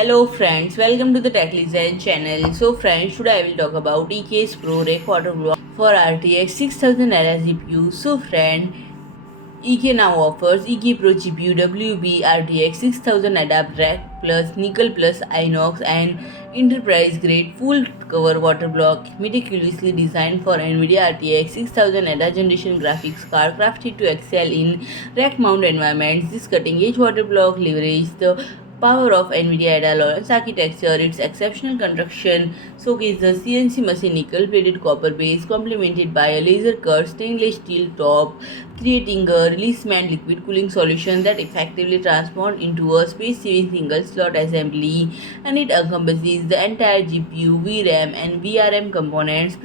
Hello friends, welcome to the Tech Design channel. So friends, today I will talk about EK-Pro Water Block for RTX 6000 era GPU. So friend, EK now offers EK-Pro GPU WB RTX 6000 Adapt Rack Plus Nickel Plus Inox and enterprise grade full cover water block meticulously designed for Nvidia RTX 6000 Ada generation graphics card crafted to excel in rack mount environments. This cutting edge water block leverages the power of Nvidia Ada Lovelace Architecture. Its exceptional construction showcases the CNC machine nickel plated copper base complemented by a laser cut stainless steel top, creating a release-meant liquid cooling solution that effectively transforms into a space-saving single-slot assembly, and it encompasses the entire GPU, VRAM, and VRM components,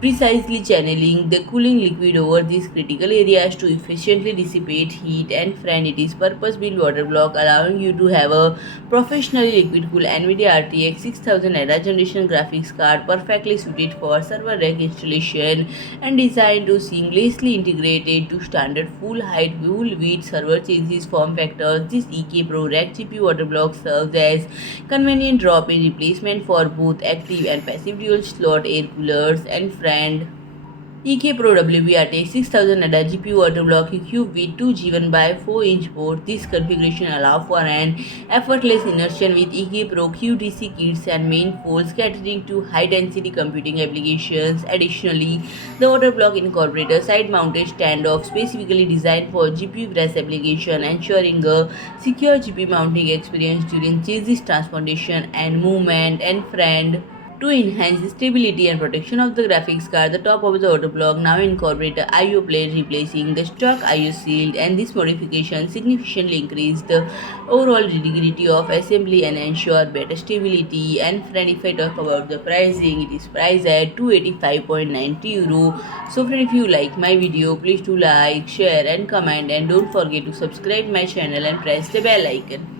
precisely channeling the cooling liquid over these critical areas to efficiently dissipate heat. And friend, it is purpose-built water block, allowing you to have a professionally liquid cool Nvidia RTX 6000 Ada generation graphics card, perfectly suited for server rack installation and designed to seamlessly integrate into standard full height full width server chassis form factors. This EK-Pro Rack GPU water block serves as convenient drop-in replacement for both active and passive dual slot air coolers. And friend, EK-Pro WB RTX 6000 Ada GPU water block equipped with 2G1 by 4-inch port. This configuration allows for an effortless immersion with EK-Pro QTC kits and main folds catering to high-density computing applications. Additionally, the water block incorporates a side-mounted standoff specifically designed for GPU press application, ensuring a secure GPU mounting experience during chassis transportation and movement. And friend, to enhance the stability and protection of the graphics card, the top of the water block now incorporates a I/O plate replacing the stock I/O shield, and this modification significantly increases the overall rigidity of assembly and ensure better stability. And friend, if I talk about the pricing, it is priced at €285.90. So friend, if you like my video, please do like, share and comment, and don't forget to subscribe my channel and press the bell icon.